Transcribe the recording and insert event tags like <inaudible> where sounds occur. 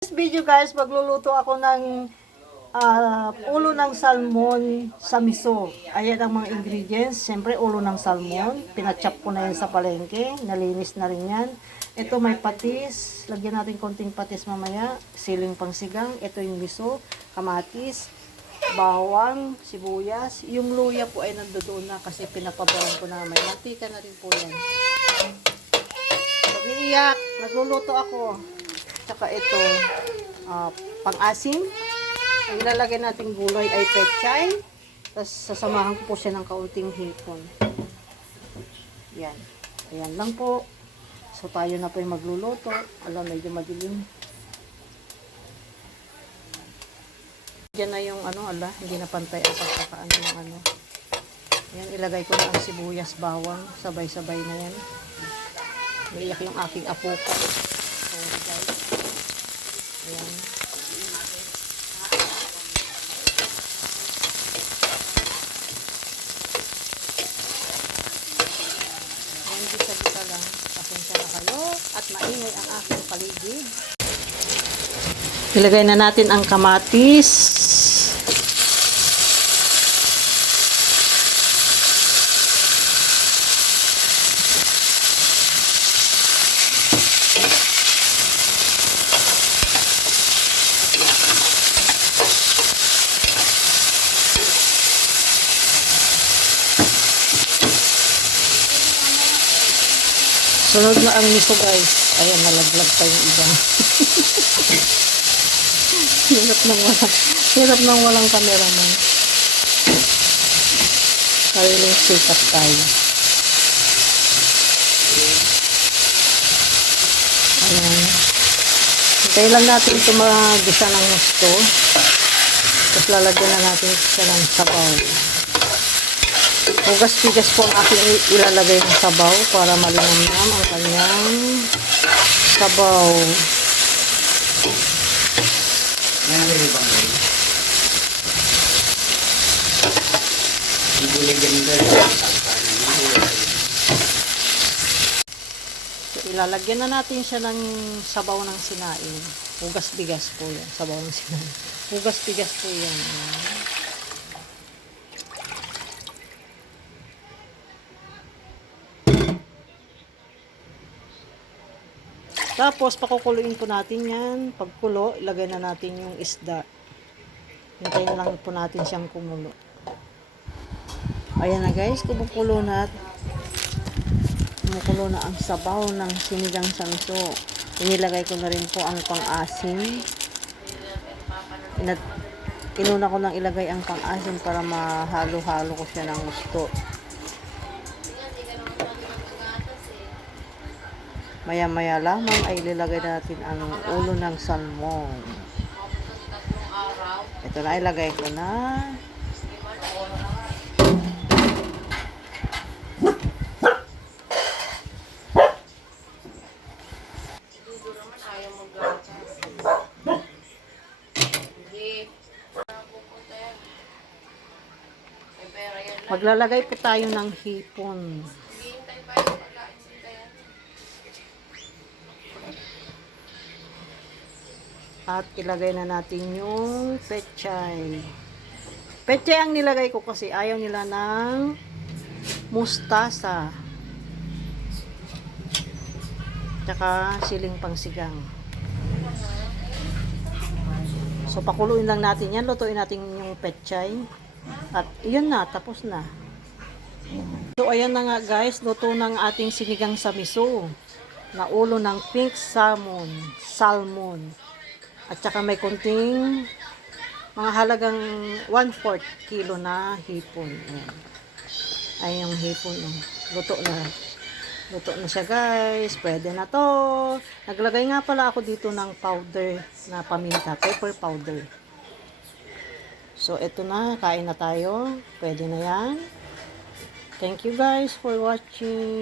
This video guys, magluluto ako ng ah, ulo ng salmon sa miso. Ayan ang mga ingredients. Siyempre, ulo ng salmon. Pinachop ko na yan sa palengke. Nalinis na rin yan. Ito may patis. Lagyan natin konting patis mamaya. Siling pangsigang. Ito yung miso. Kamatis. Bawang. Sibuyas. Yung luya po ay nandoon na kasi pinapabalan ko na. May mantika na rin po yan. Pag-iiyak. Nagluluto ako. Tsaka ito, ah, pang-asim. Ang ilalagay nating gulay ay pechay. Tapos sasamahan ko po siya ng kaunting hipon. Yan. Ayan lang po. So tayo na po yung magluluto. Alam, medyo madilim. Yan na yung ano, ala, hindi na pantay ang pagkakaano ng ano. Yan, ilagay ko na ang sibuyas, bawang. Sabay-sabay na yan. Naiyak yung aking. Sorry guys. Ayan. Ayan, gisa-gisa lang. Pasensya na kayo. At maingay ang aking paligid. Ilagay na natin ang kamatis. Sunod na ang miso guys. Ayan, nalaglag pa yung iba. <laughs> hirap nang walang, hirap nang walang cameraman. Sariling sikat tayo. Ayan. Hintayin lang natin ito magisa ng gusto. Tapos lalagyan na natin siya ng sabaw. Hugas-tigas po ang aking ilalagay ng sabaw para malinamnam ang kanyang sabaw. So, ilalagyan na natin siya ng sabaw ng sinain. Hugas-bigas po yan. Sabaw ng sinain. Hugas-bigas po yan. Tapos, pakukuluin po natin yan. Pagkulo, ilagay na natin yung isda. Hintayin lang po natin siyang kumulo. Ayan na guys, kumukulo na. Kumukulo na ang sabaw ng sinigang sanso. Inilagay ko na rin po ang pang-asim. Inat Inuna ko nang ilagay ang pang-asim para mahalo-halo ko siya ng gusto. Maya-maya lamang ay ilalagay natin ang ulo ng salmon. Ito na, ilagay ko na. Maglalagay po tayo ng hipon. At ilagay na natin yung pechay. Pechay ang nilagay ko kasi ayaw nila ng mustasa. Tsaka siling pangsigang. So pakuluin lang natin yan. Lutuin natin yung pechay. At yun na, tapos na. So ayan na nga guys, luto ng ating sinigang sa miso. Na ulo ng pink salmon. Salmon. At saka may kunting mga halagang 1/4 kilo na hipon. Ayan. Ay yung hipon. Luto na. Luto na siya guys. Pwede na to. Naglagay nga pala ako dito ng powder na paminta. Pepper powder. So, eto na. Kain na tayo. Pwede na yan. Thank you guys for watching.